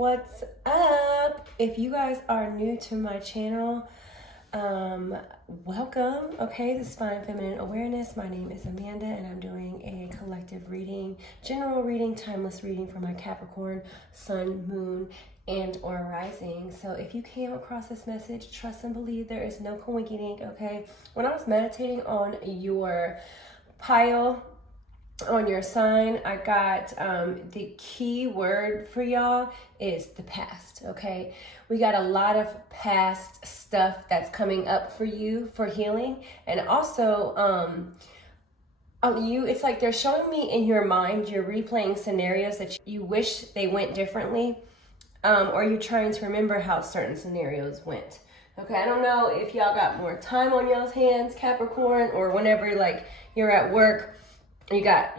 what's up? If you guys are new to my channel, welcome. Okay, this is Fine Feminine Awareness. My name is Amanda and I'm doing a collective reading, general reading, timeless reading for my Capricorn, Sun, Moon, and or rising. So if you came across this message, trust and believe there is no coincidence, okay? When I was meditating on your pile, on your sign, I got the key word for y'all is the past. Okay, we got a lot of past stuff that's coming up for you for healing, and also it's like they're showing me in your mind you're replaying scenarios that you wish they went differently, or you're trying to remember how certain scenarios went. Okay, I don't know if y'all got more time on y'all's hands, Capricorn, or whenever like you're at work, you got,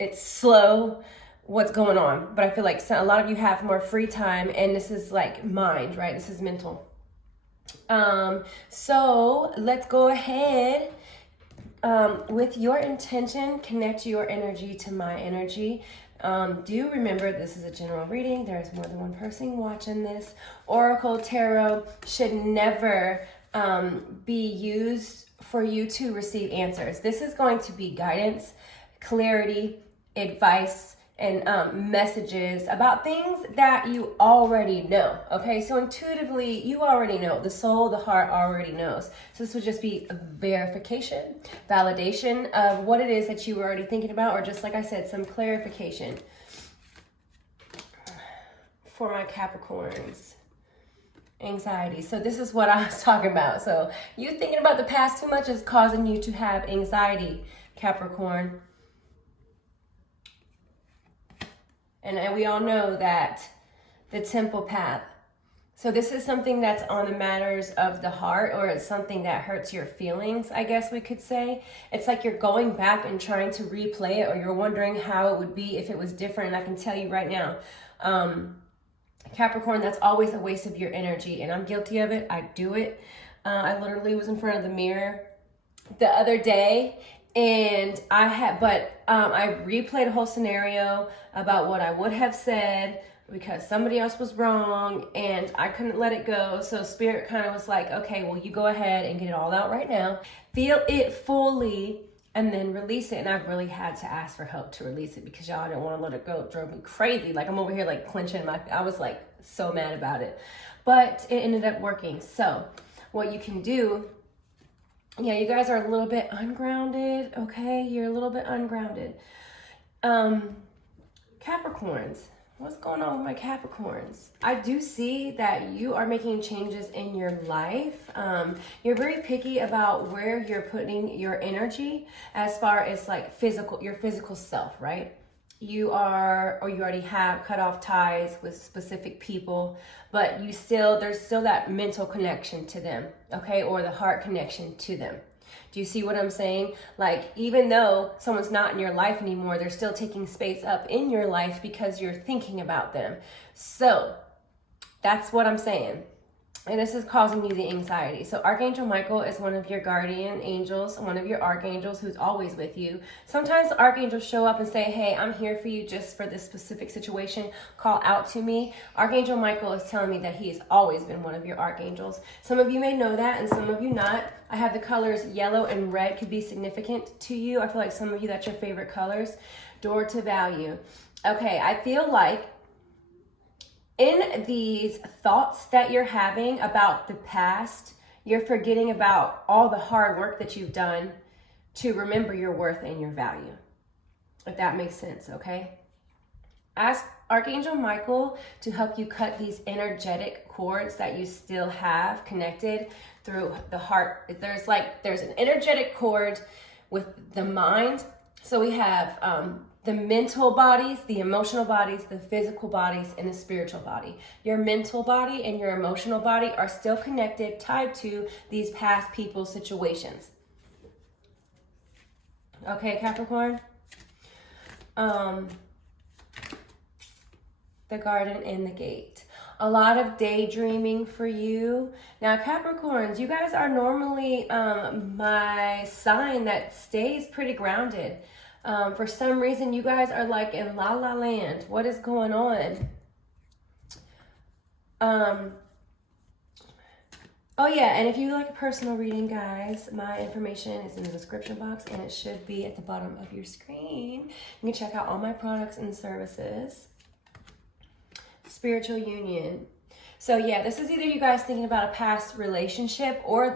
it's slow, what's going on. But I feel like a lot of you have more free time, and this is like mind, right? This is mental. So let's go ahead with your intention, connect your energy to my energy. Do remember this is a general reading. There is more than one person watching this. Oracle Tarot should never be used for you to receive answers. This is going to be guidance, clarity, advice, and messages about things that you already know. Okay, so intuitively, you already know. The soul, the heart already knows. So this would just be a verification, validation of what it is that you were already thinking about, or just like I said, some clarification for my Capricorns. Anxiety. So this is what I was talking about. So you thinking about the past too much is causing you to have anxiety, Capricorn. And we all know that the temple path. So this is something that's on the matters of the heart, or it's something that hurts your feelings, I guess we could say. It's like you're going back and trying to replay it, or you're wondering how it would be if it was different. And I can tell you right now, Capricorn, that's always a waste of your energy, and I'm guilty of it. I do it. I literally was in front of the mirror the other day, and I replayed a whole scenario about what I would have said because somebody else was wrong, and I couldn't let it go. So Spirit kind of was like, okay, well, you go ahead and get it all out right now. Feel it fully, and then release it. And I've really had to ask for help to release it because y'all didn't want to let it go. It drove me crazy. Like I'm over here like clenching I was like so mad about it, but it ended up working. So what you can do, yeah, you guys are a little bit ungrounded. Okay, you're a little bit ungrounded. Capricorns, what's going on with my Capricorns? I do see that you are making changes in your life. You're very picky about where you're putting your energy as far as like your physical self, right? You already have cut off ties with specific people, but there's still that mental connection to them, okay? Or the heart connection to them. Do you see what I'm saying? Like, even though someone's not in your life anymore, they're still taking space up in your life because you're thinking about them. So that's what I'm saying. And this is causing you the anxiety. So Archangel Michael is one of your guardian angels, one of your archangels who's always with you. Sometimes the archangels show up and say, hey, I'm here for you just for this specific situation. Call out to me. Archangel Michael is telling me that he has always been one of your archangels. Some of you may know that and some of you not. I have the colors yellow and red could be significant to you. I feel like some of you, that's your favorite colors. Door to value. Okay, I feel like in these thoughts that you're having about the past, you're forgetting about all the hard work that you've done to remember your worth and your value. If that makes sense, okay? Ask Archangel Michael to help you cut these energetic cords that you still have connected through the heart. There's an energetic cord with the mind. So we have the mental bodies, the emotional bodies, the physical bodies, and the spiritual body. Your mental body and your emotional body are still connected, tied to these past people situations. Okay, Capricorn? The garden and the gate. A lot of daydreaming for you. Now, Capricorns, you guys are normally my sign that stays pretty grounded. For some reason, you guys are like in la la land. What is going on? Oh yeah, and if you like a personal reading, guys, my information is in the description box and it should be at the bottom of your screen. You can check out all my products and services. Spiritual union. So yeah, this is either you guys thinking about a past relationship, or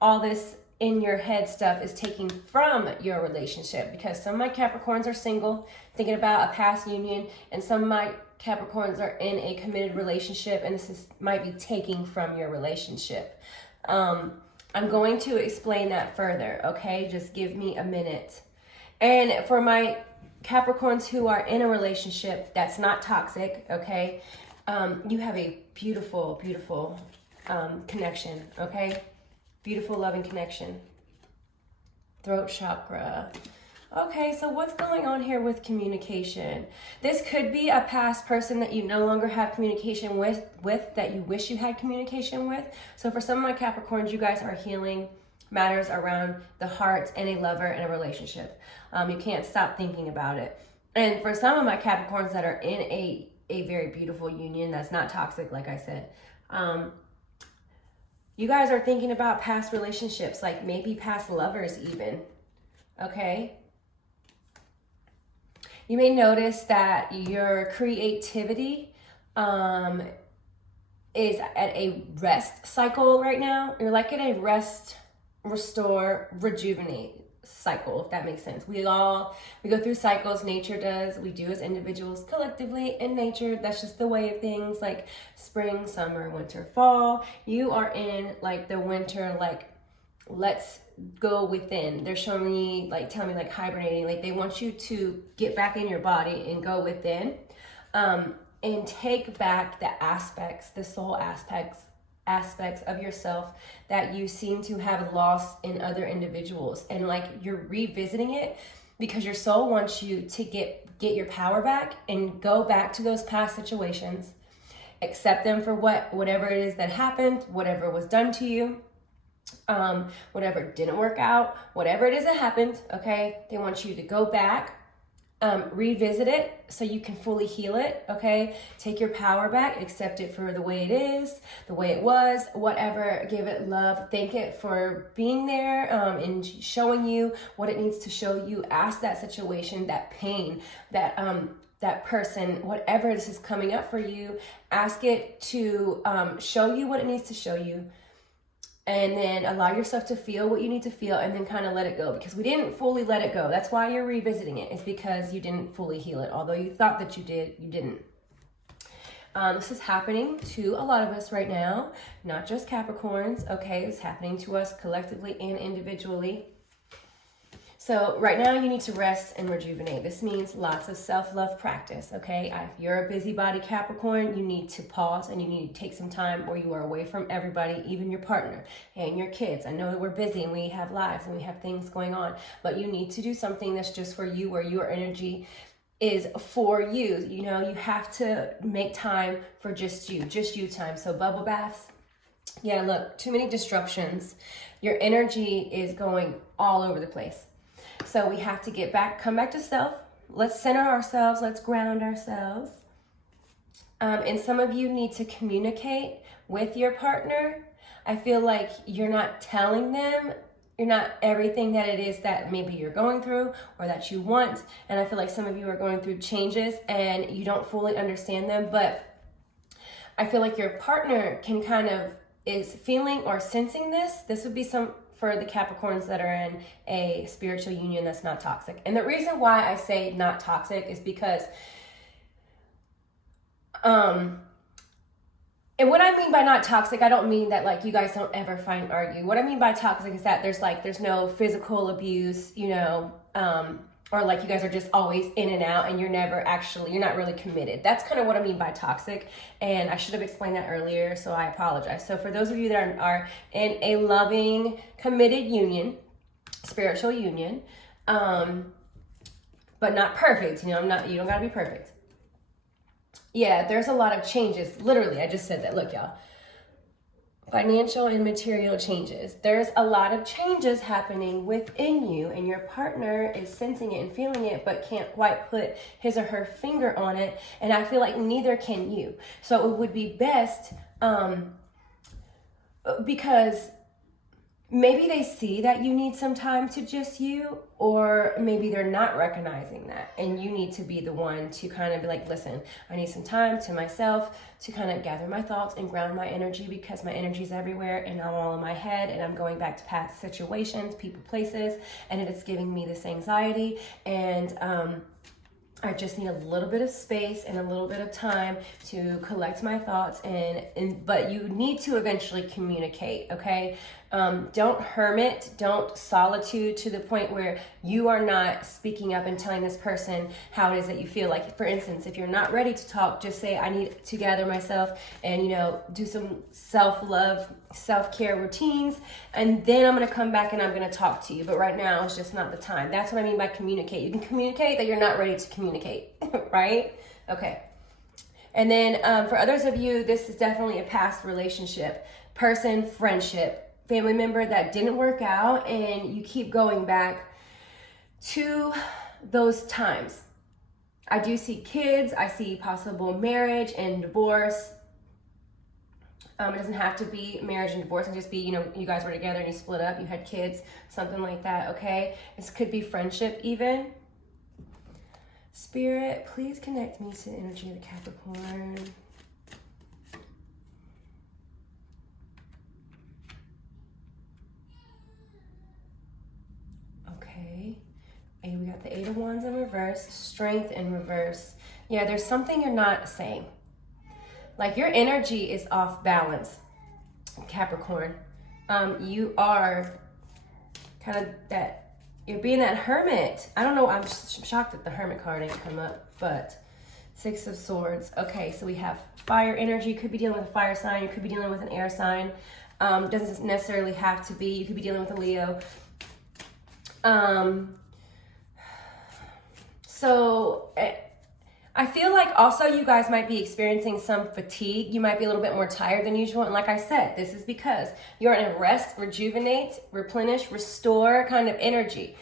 all this in your head stuff is taking from your relationship, because some of my Capricorns are single, thinking about a past union, and some of my Capricorns are in a committed relationship, and might be taking from your relationship. I'm going to explain that further, okay? Just give me a minute. And for my Capricorns who are in a relationship that's not toxic, okay? You have a beautiful, beautiful connection, okay? Beautiful, loving connection. Throat chakra. Okay, so what's going on here with communication? This could be a past person that you no longer have communication with that you wish you had communication with. So for some of my Capricorns, you guys are healing matters around the heart and a lover and a relationship. You can't stop thinking about it. And for some of my Capricorns that are in a very beautiful union that's not toxic, like I said, you guys are thinking about past relationships, like maybe past lovers even, okay? You may notice that your creativity is at a rest cycle right now. You're like in a rest, restore, rejuvenate cycle, if that makes sense. We go through cycles. Nature does. We do as individuals, collectively. In nature, that's just the way of things. Like spring, summer, winter, fall. You are in like the winter, like let's go within. They're showing me, like telling me, like hibernating. Like they want you to get back in your body and go within, and take back the soul aspects of yourself that you seem to have lost in other individuals, and like you're revisiting it because your soul wants you to get your power back and go back to those past situations, accept them for whatever it is that happened, whatever was done to you, whatever didn't work out, whatever it is that happened. Okay, they want you to go back, revisit it so you can fully heal it. Okay, take your power back, accept it for the way it is, the way it was, whatever. Give it love, thank it for being there, and showing you what it needs to show you. Ask that situation, that pain, that person, whatever this is coming up for you, ask it to show you what it needs to show you. And then allow yourself to feel what you need to feel, and then kind of let it go, because we didn't fully let it go. That's why you're revisiting it. It's because you didn't fully heal it. Although you thought that you did, you didn't. This is happening to a lot of us right now, not just Capricorns, okay? It's happening to us collectively and individually. So right now you need to rest and rejuvenate. This means lots of self-love practice, okay? If you're a busybody Capricorn, you need to pause and you need to take some time where you are away from everybody, even your partner and your kids. I know that we're busy and we have lives and we have things going on, but you need to do something that's just for you, where your energy is for you. You know, you have to make time for just you time. So bubble baths. Yeah, look, too many disruptions. Your energy is going all over the place. So we have to come back to self. Let's center ourselves. Let's ground ourselves. And some of you need to communicate with your partner. I feel like you're not telling them, you're not everything that it is that maybe you're going through or that you want. And I feel like some of you are going through changes and you don't fully understand them. But I feel like your partner is feeling or sensing this. This would be for the Capricorns that are in a spiritual union that's not toxic. And the reason why I say not toxic is because, and what I mean by not toxic, I don't mean that like you guys don't ever fight and argue. What I mean by toxic is that there's no physical abuse, you know, or like you guys are just always in and out and you're not really committed. That's kind of what I mean by toxic. And I should have explained that earlier, so I apologize. So for those of you that are in a loving, committed union, spiritual union, but not perfect, you know, you don't gotta be perfect. Yeah, there's a lot of changes. Literally, I just said that. Look, y'all. Financial and material changes. There's a lot of changes happening within you, and your partner is sensing it and feeling it, but can't quite put his or her finger on it. And I feel like neither can you. So it would be best, because maybe they see that you need some time to just you, or maybe they're not recognizing that, and you need to be the one to kind of be like, listen, I need some time to myself to kind of gather my thoughts and ground my energy, because my energy is everywhere and I'm all in my head and I'm going back to past situations, people, places, and it is giving me this anxiety, and I just need a little bit of space and a little bit of time to collect my thoughts, but you need to eventually communicate, okay? Don't hermit, don't solitude to the point where you are not speaking up and telling this person how it is that you feel. Like, for instance, if you're not ready to talk, just say, I need to gather myself and, do some self-love, self-care routines, and then I'm going to come back and I'm going to talk to you. But right now, it's just not the time. That's what I mean by communicate. You can communicate that you're not ready to communicate, right? Okay. And then for others of you, this is definitely a past relationship, person, friendship, family member that didn't work out, and you keep going back to those times. I do see kids, I see possible marriage and divorce. It doesn't have to be marriage and divorce, it can just be, you guys were together and you split up, you had kids, something like that, okay? This could be friendship even. Spirit, please connect me to the energy of the Capricorn. Okay. And we got the Eight of Wands in reverse, Strength in reverse. Yeah, there's something you're not saying. Like, your energy is off balance, Capricorn. You are kind of that, you're being that hermit. I don't know, I'm shocked that the hermit card didn't come up, but Six of Swords. Okay, so we have fire energy. You could be dealing with a fire sign. You could be dealing with an air sign. Doesn't necessarily have to be. You could be dealing with a Leo. I feel like also you guys might be experiencing some fatigue. You might be a little bit more tired than usual. And like I said, this is because you're in a rest, rejuvenate, replenish, restore kind of energy.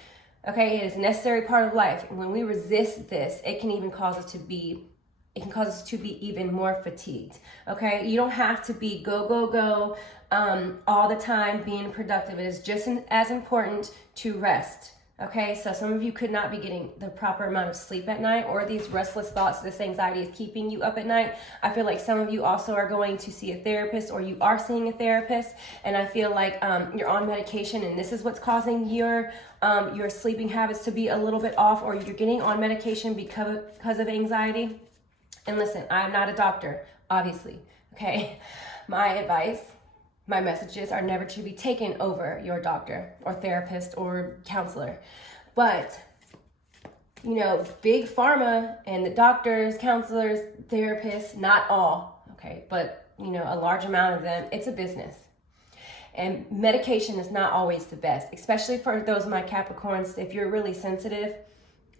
Okay, it is a necessary part of life. And when we resist this, it can even cause us to be even more fatigued. Okay, you don't have to be go, go, go all the time being productive. It is just as important to rest. Okay, so some of you could not be getting the proper amount of sleep at night, or these restless thoughts, this anxiety is keeping you up at night. I feel like some of you also are going to see a therapist, or you are seeing a therapist, and I feel like you're on medication, and this is what's causing your sleeping habits to be a little bit off, or you're getting on medication because of anxiety. And listen, I'm not a doctor, obviously, okay? My advice, my messages are never to be taken over your doctor or therapist or counselor. But, big pharma and the doctors, counselors, therapists, not all, okay? But, a large amount of them, it's a business. And medication is not always the best, especially for those of my Capricorns. If you're really sensitive,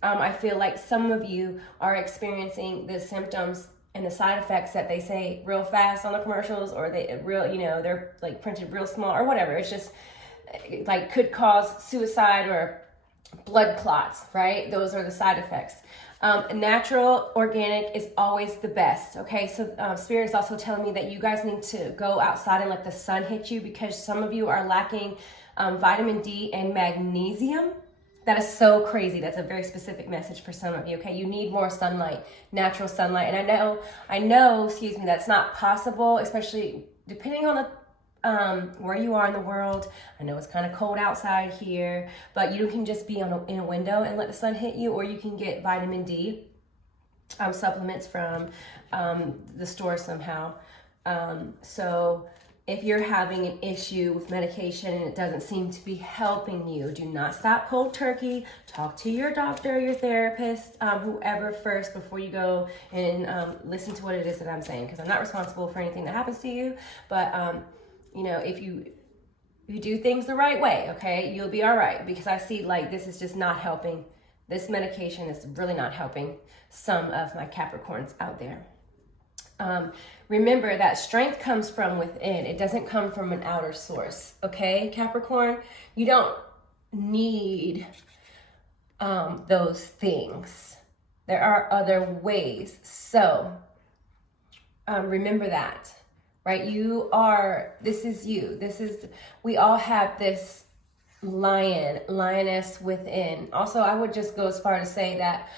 I feel like some of you are experiencing the symptoms and the side effects that they say real fast on the commercials, or they're like printed real small or whatever. It's just like could cause suicide or blood clots, right? Those are the side effects. Natural, organic is always the best, okay? So Spirit is also telling me that you guys need to go outside and let the sun hit you, because some of you are lacking vitamin D and magnesium. That is so crazy. That's a very specific message for some of you, okay? You need more sunlight, natural sunlight. And I know, that's not possible, especially depending on the where you are in the world. I know it's kind of cold outside here, but you can just be in a window and let the sun hit you, or you can get vitamin D supplements from the store somehow. So if you're having an issue with medication and it doesn't seem to be helping you, do not stop cold turkey. Talk to your doctor, your therapist, whoever first before you go and listen to what it is that I'm saying, because I'm not responsible for anything that happens to you. But if you do things the right way, okay, you'll be all right, because I see like this is just not helping. This medication is really not helping some of my Capricorns out there. Remember that strength comes from within. It doesn't come from an outer source. Okay, Capricorn, you don't need those things. There are other ways. So remember that, right? This is you. We all have this lioness within. Also, I would just go as far to say that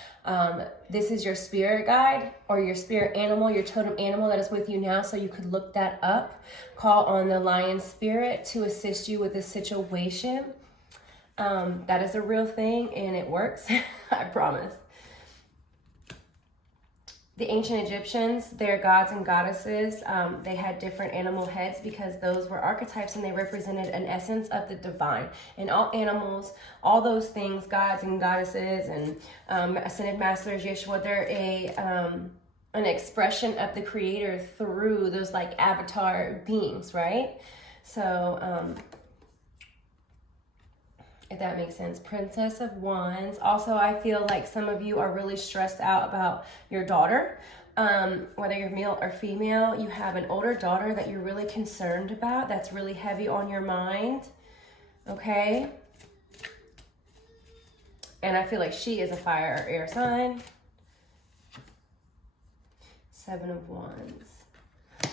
this is your spirit guide or your spirit animal, your totem animal that is with you now. So you could look that up, call on the lion spirit to assist you with this situation. That is a real thing and it works. I promise. The ancient Egyptians, their gods and goddesses, they had different animal heads because those were archetypes and they represented an essence of the divine. And all animals, all those things, gods and goddesses and ascended masters, Yeshua, they're an expression of the creator through those like avatar beings, right? So, if that makes sense. Princess of Wands. Also, I feel like some of you are really stressed out about your daughter. Whether you're male or female, you have an older daughter that you're really concerned about. That's really heavy on your mind. Okay? And I feel like she is a fire or air sign. Seven of Wands.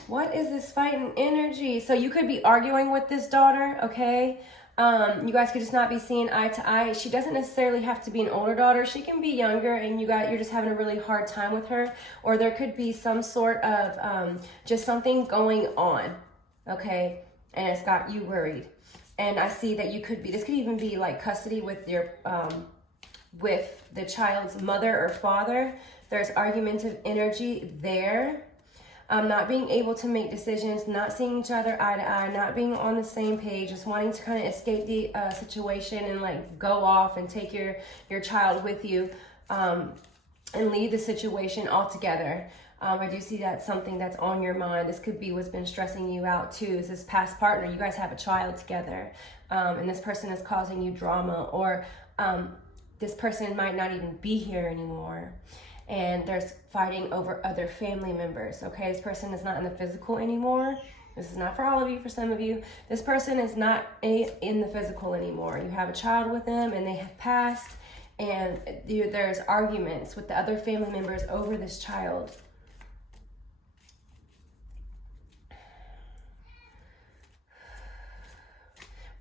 What is this fighting energy? So you could be arguing with this daughter, okay? You guys could just not be seeing eye to eye. She doesn't necessarily have to be an older daughter. She can be younger and you're just having a really hard time with her. Or there could be some sort of just something going on, okay? And it's got you worried. And I see that this could even be like custody with your, with the child's mother or father. There's argumentative energy there. Not being able to make decisions, not seeing each other eye to eye, not being on the same page, just wanting to kind of escape the situation and like go off and take your child with you and leave the situation altogether. I do see that's something that's on your mind. This could be what's been stressing you out too, is this past partner. You guys have a child together and this person is causing you drama, or this person might not even be here anymore. And there's fighting over other family members, okay? This person is not in the physical anymore. This is not for all of you, for some of you. This person is not in the physical anymore. You have a child with them and they have passed, and there's arguments with the other family members over this child.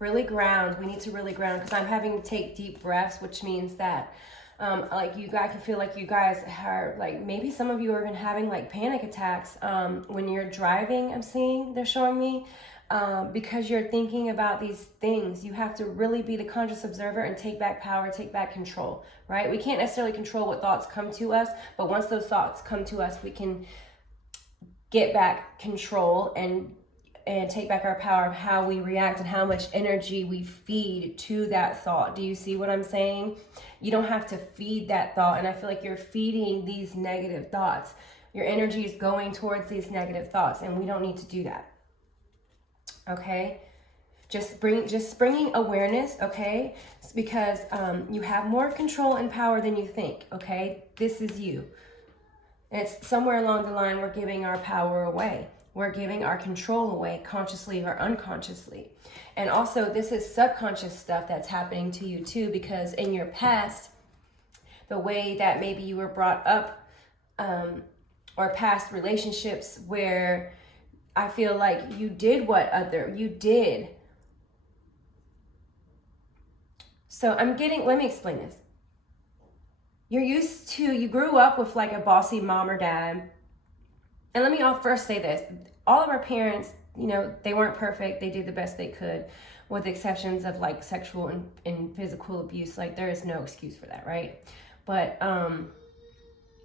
Really ground. We need to really ground, because I'm having to take deep breaths, which means that like you guys can feel like you guys are like, maybe some of you are even having like panic attacks when you're driving. They're showing me because you're thinking about these things. You have to really be the conscious observer and take back power, take back control, right? We can't necessarily control what thoughts come to us, but once those thoughts come to us, we can get back control and take back our power of how we react and how much energy we feed to that thought. Do you see what I'm saying? You don't have to feed that thought. And I feel like you're feeding these negative thoughts. Your energy is going towards these negative thoughts, and we don't need to do that. Okay? Just bringing awareness, okay? It's because you have more control and power than you think, okay? This is you. And it's somewhere along the line we're giving our power away. We're giving our control away, consciously or unconsciously. And also, this is subconscious stuff that's happening to you too, because in your past, the way that maybe you were brought up, or past relationships where I feel like you did you did. So let me explain this. You grew up with like a bossy mom or dad. And let me first say this. All of our parents, they weren't perfect. They did the best they could, with the exceptions of like sexual and physical abuse. Like, there is no excuse for that, right? But,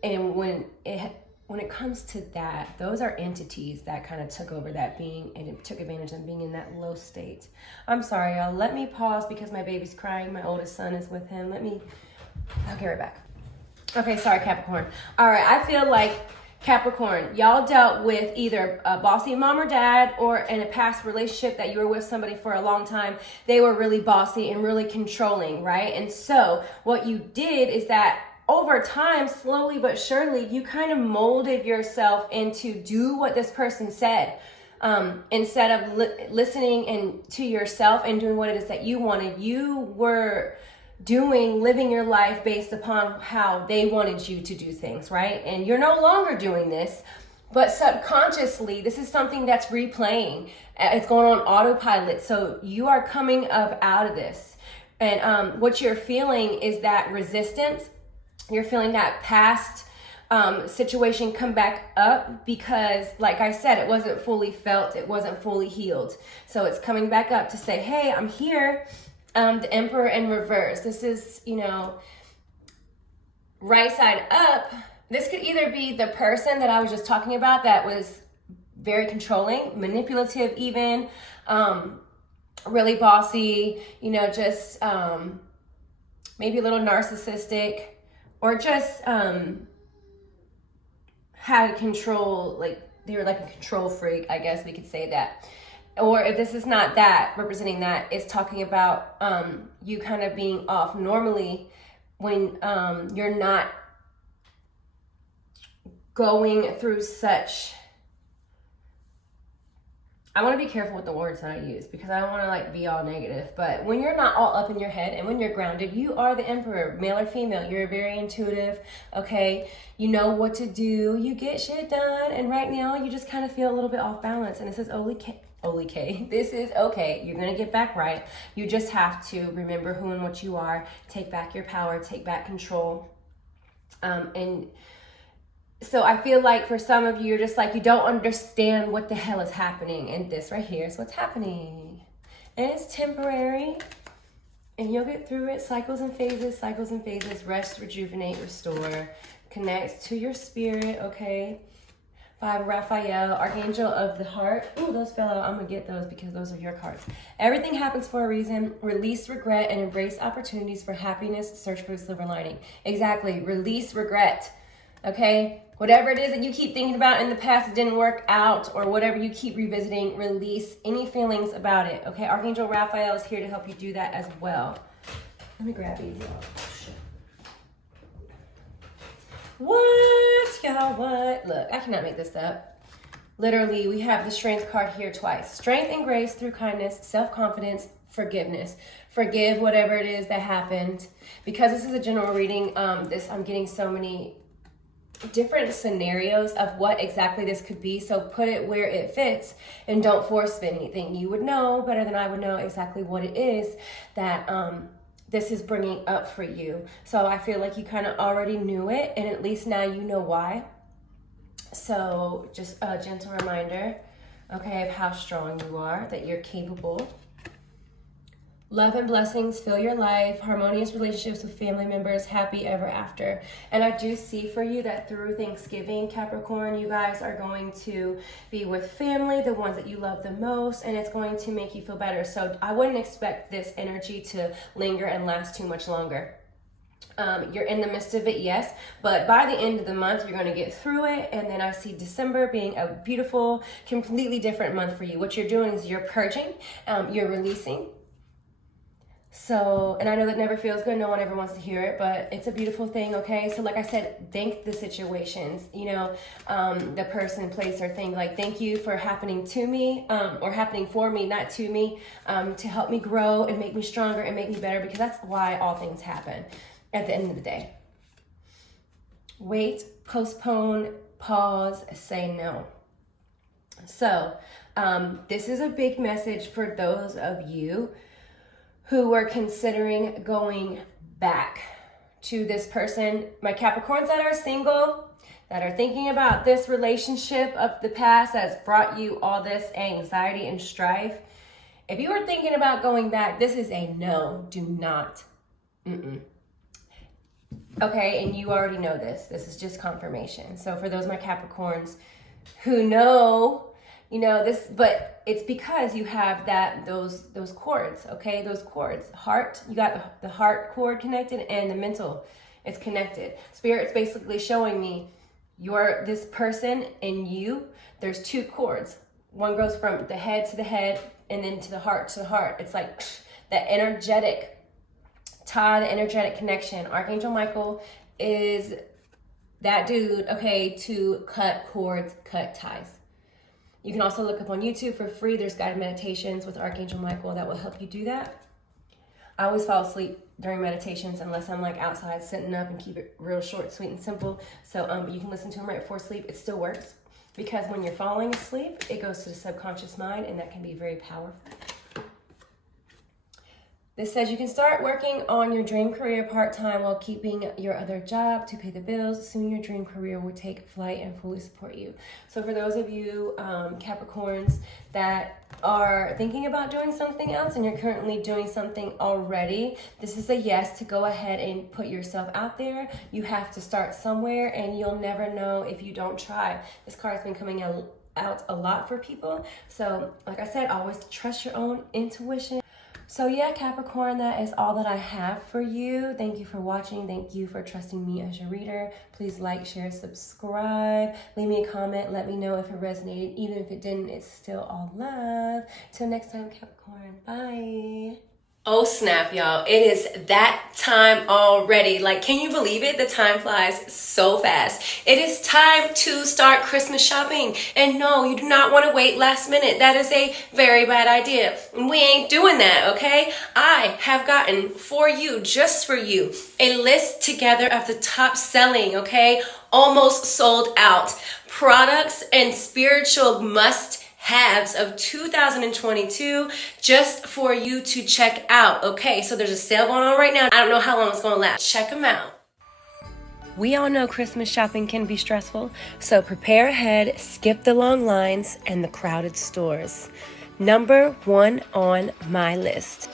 and when it comes to that, those are entities that kind of took over that being, and it took advantage of being in that low state. I'm sorry, y'all. Let me pause because my baby's crying. My oldest son is with him. I'll get right back. Okay, sorry, Capricorn. All right, I feel like Capricorn, y'all dealt with either a bossy mom or dad, or in a past relationship that you were with somebody for a long time, they were really bossy and really controlling, right? And so what you did is that over time, slowly but surely, you kind of molded yourself into do what this person said. Instead of listening and to yourself and doing what it is that you wanted, you were living your life based upon how they wanted you to do things, right? And you're no longer doing this, but subconsciously, this is something that's replaying. It's going on autopilot. So you are coming up out of this. And what you're feeling is that resistance. You're feeling that past situation come back up because, like I said, it wasn't fully felt, it wasn't fully healed. So it's coming back up to say, hey, I'm here. The Emperor in reverse. This is, right side up. This could either be the person that I was just talking about that was very controlling, manipulative even, really bossy, just maybe a little narcissistic, or just had control, like they were like a control freak, I guess we could say that. Or if this is not that, representing that, it's talking about you kind of being off. Normally, when you're not going through such, I want to be careful with the words that I use because I don't want to be all negative, but when you're not all up in your head and when you're grounded, you are the Emperor, male or female. You're very intuitive, okay? You know what to do. You get shit done, and right now you just kind of feel a little bit off balance, and it says, okay, this is okay. You're going to get back right. You just have to remember who and what you are, take back your power, take back control, and so I feel like for some of you, you're just you don't understand what the hell is happening. And this right here is what's happening. And it's temporary. And you'll get through it. Cycles and phases, rest, rejuvenate, restore. Connect to your spirit, okay? 5, Raphael, Archangel of the Heart. Ooh, those fell out. I'm going to get those because those are your cards. Everything happens for a reason. Release regret and embrace opportunities for happiness. Search for the silver lining. Exactly. Release regret. Okay? Whatever it is that you keep thinking about in the past that didn't work out, or whatever you keep revisiting, release any feelings about it. Okay? Archangel Raphael is here to help you do that as well. Let me grab these. What? Y'all, what? Look, I cannot make this up. Literally, we have the Strength card here twice. Strength and grace through kindness, self-confidence, forgiveness. Forgive whatever it is that happened. Because this is a general reading, I'm getting so many different scenarios of what exactly this could be. So put it where it fits and don't force fit anything. You would know better than I would know exactly what it is that this is bringing up for you. So I feel like you kind of already knew it, and at least now you know why. So just a gentle reminder, okay, of how strong you are, that you're capable. Love and blessings fill your life, harmonious relationships with family members, happy ever after. And I do see for you that through Thanksgiving, Capricorn, you guys are going to be with family, the ones that you love the most, and it's going to make you feel better. So I wouldn't expect this energy to linger and last too much longer. You're in the midst of it, yes, but by the end of the month, you're going to get through it. And then I see December being a beautiful, completely different month for you. What you're doing is you're purging, you're releasing. So, and I know that never feels good. No one ever wants to hear it, but it's a beautiful thing, okay? So like I said, thank the situations, the person, place, or thing. Thank you for happening to me, or happening for me, not to me, to help me grow and make me stronger and make me better, because that's why all things happen at the end of the day. Wait, postpone, pause, say no. So, this is a big message for those of you who are considering going back to this person. My Capricorns that are single, that are thinking about this relationship of the past that's brought you all this anxiety and strife. If you are thinking about going back, this is a no, do not. Okay, and you already know this. This is just confirmation. So for those my Capricorns who know, this, but it's because you have those cords, okay? Those cords, heart, you got the heart cord connected and the mental, it's connected. Spirit's basically showing me this person and you, there's 2 cords. One goes from the head to the head and then to the heart. It's like that energetic tie, the energetic connection. Archangel Michael is that dude, okay, to cut cords, cut ties. You can also look up on YouTube for free. There's guided meditations with Archangel Michael that will help you do that. I always fall asleep during meditations unless I'm like outside sitting up, and keep it real short, sweet, and simple. So you can listen to them right before sleep. It still works because when you're falling asleep, it goes to the subconscious mind, and that can be very powerful. This says you can start working on your dream career part-time while keeping your other job to pay the bills. Soon your dream career will take flight and fully support you. So for those of you Capricorns that are thinking about doing something else and you're currently doing something already, this is a yes to go ahead and put yourself out there. You have to start somewhere, and you'll never know if you don't try. This card has been coming out a lot for people. So like I said, always trust your own intuition. So yeah, Capricorn, that is all that I have for you. Thank you for watching. Thank you for trusting me as your reader. Please like, share, subscribe. Leave me a comment. Let me know if it resonated. Even if it didn't, it's still all love. Till next time, Capricorn. Bye. Oh snap, y'all. It is that time already. Like, can you believe it? The time flies so fast. It is time to start Christmas shopping. And no, you do not want to wait last minute. That is a very bad idea. We ain't doing that, okay? I have gotten for you, just for you, a list together of the top selling, okay? Almost sold out products and spiritual must-haves of 2022 just for you to check out. Okay, so there's a sale going on right now. I don't know how long it's going to last. Check them out. We all know Christmas shopping can be stressful, so prepare ahead, skip the long lines and the crowded stores. Number 1 on my list.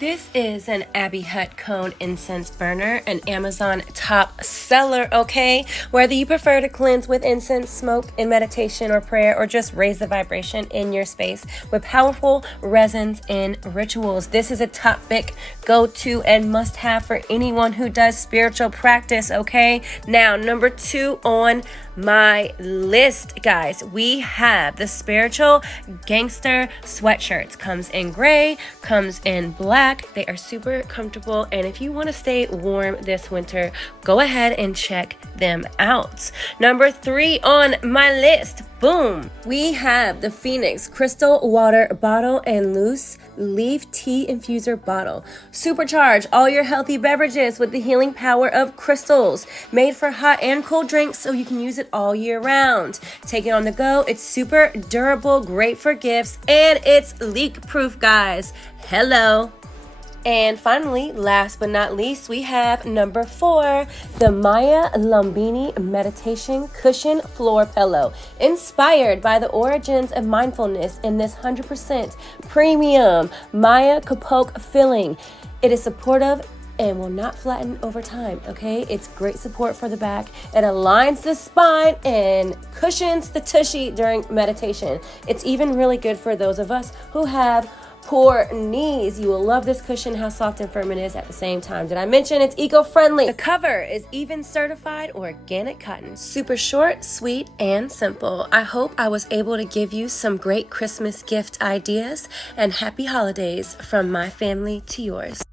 This is an Abbey Hut Cone Incense Burner, an Amazon top seller, okay? Whether you prefer to cleanse with incense, smoke in meditation or prayer, or just raise the vibration in your space with powerful resins and rituals, this is a topic go-to and must-have for anyone who does spiritual practice, okay? Now, number 2 on my list, guys, we have the Spiritual Gangster sweatshirts. Comes in gray, comes in black. They are super comfortable, and if you want to stay warm this winter, go ahead and check them out. Number 3 on my list, boom, we have the Phoenix Crystal Water Bottle and Loose Leaf Tea Infuser Bottle. Supercharge all your healthy beverages with the healing power of crystals. Made for hot and cold drinks, so you can use it all year round. Take it on the go. It's super durable, great for gifts, and it's leak proof, guys. Hello. And finally, last but not least, we have number 4, the Maya Lumbini Meditation Cushion Floor Pillow, inspired by the origins of mindfulness in this 100% premium Maya Kapok filling. It is supportive and will not flatten over time, okay? It's great support for the back. It aligns the spine and cushions the tushy during meditation. It's even really good for those of us who have poor knees. You will love this cushion, how soft and firm it is at the same time. Did I mention it's eco-friendly? The cover is even certified organic cotton. Super short, sweet, and simple. I hope I was able to give you some great Christmas gift ideas, and happy holidays from my family to yours.